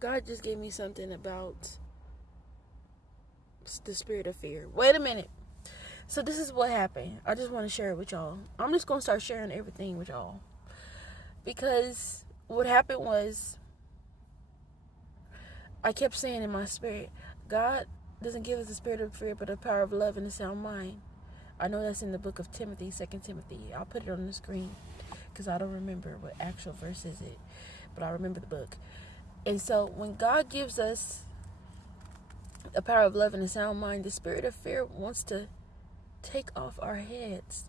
God just gave me something about the spirit of fear. Wait a minute. So this is what happened. I just want to share it with y'all. I'm just going to start sharing everything with y'all. Because what happened was, I kept saying in my spirit, God doesn't give us the spirit of fear, but the power of love and a sound mind. I know that's in the book of Timothy, 2 Timothy. I'll put it on the screen because I don't remember what actual verse is it, but I remember the book. And so when God gives us the power of love and a sound mind, the spirit of fear wants to take off our heads.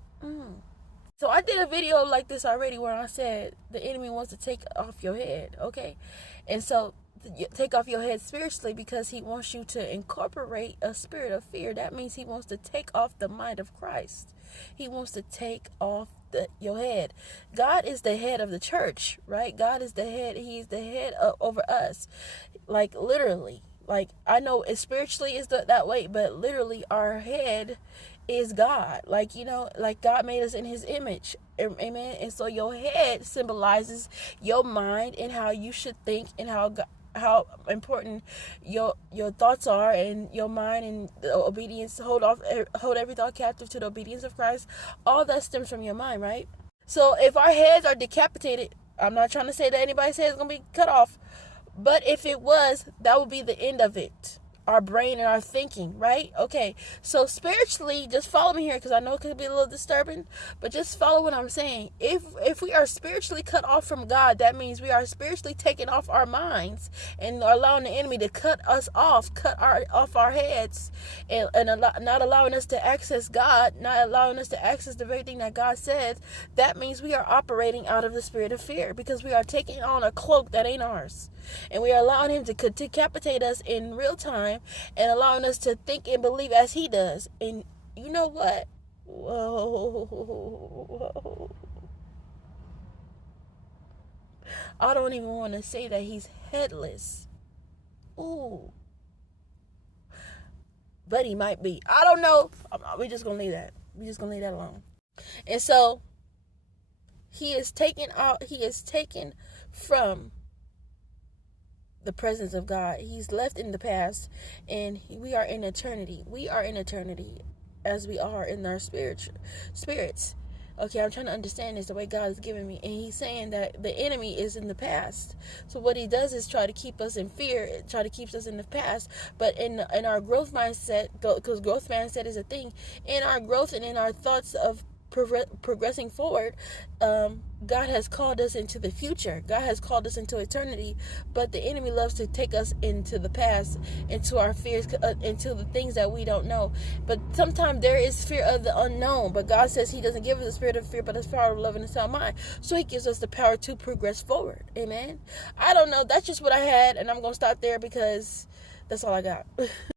So I did a video like this already where I said the enemy wants to take off your head, okay? And so take off your head spiritually because he wants you to incorporate a spirit of fear. That means he wants to take off the mind of Christ. He wants to take off your head. God is the head of the church, right? God is the head. He's the head over us. Like literally. Like I know it spiritually is that way, but literally our head is God. Like, you know, like God made us in his image. Amen. And so your head symbolizes your mind and how you should think and how important your thoughts are, and your mind and the obedience, hold every thought captive to the obedience of Christ. All that stems from your mind, right? So if our heads are decapitated, I'm not trying to say that anybody's head is going to be cut off, but if it was, that would be the end of it. Our brain and our thinking, right? Okay, so spiritually, just follow me here because I know it could be a little disturbing, but just follow what I'm saying. If we are spiritually cut off from God, that means we are spiritually taking off our minds and allowing the enemy to cut us off, off our heads, and not allowing us to access God, not allowing us to access the very thing that God says. That means we are operating out of the spirit of fear because we are taking on a cloak that ain't ours. And we are allowing him to decapitate us in real time and allowing us to think and believe as he does. And you know what? Whoa. I don't even want to say that he's headless. Ooh. But he might be. I don't know. We're just going to leave that. We're just going to leave that alone. And so he is taken from the presence of God. He's left in the past, and we are in eternity. We are in eternity as we are in our spirits. Okay, I'm trying to understand this the way God has given me. And he's saying that the enemy is in the past. So what he does is try to keep us in fear, try to keep us in the past. But in our growth mindset, because growth mindset is a thing, in our growth and in our thoughts of progressing forward, God has called us into the future. God has called us into eternity, but the enemy loves to take us into the past, into our fears, into the things that we don't know. But sometimes there is fear of the unknown, but God says he doesn't give us the spirit of fear, but the power of love and a sound mind. So he gives us the power to progress forward. Amen. I don't know. That's just what I had, and I'm going to stop there because that's all I got.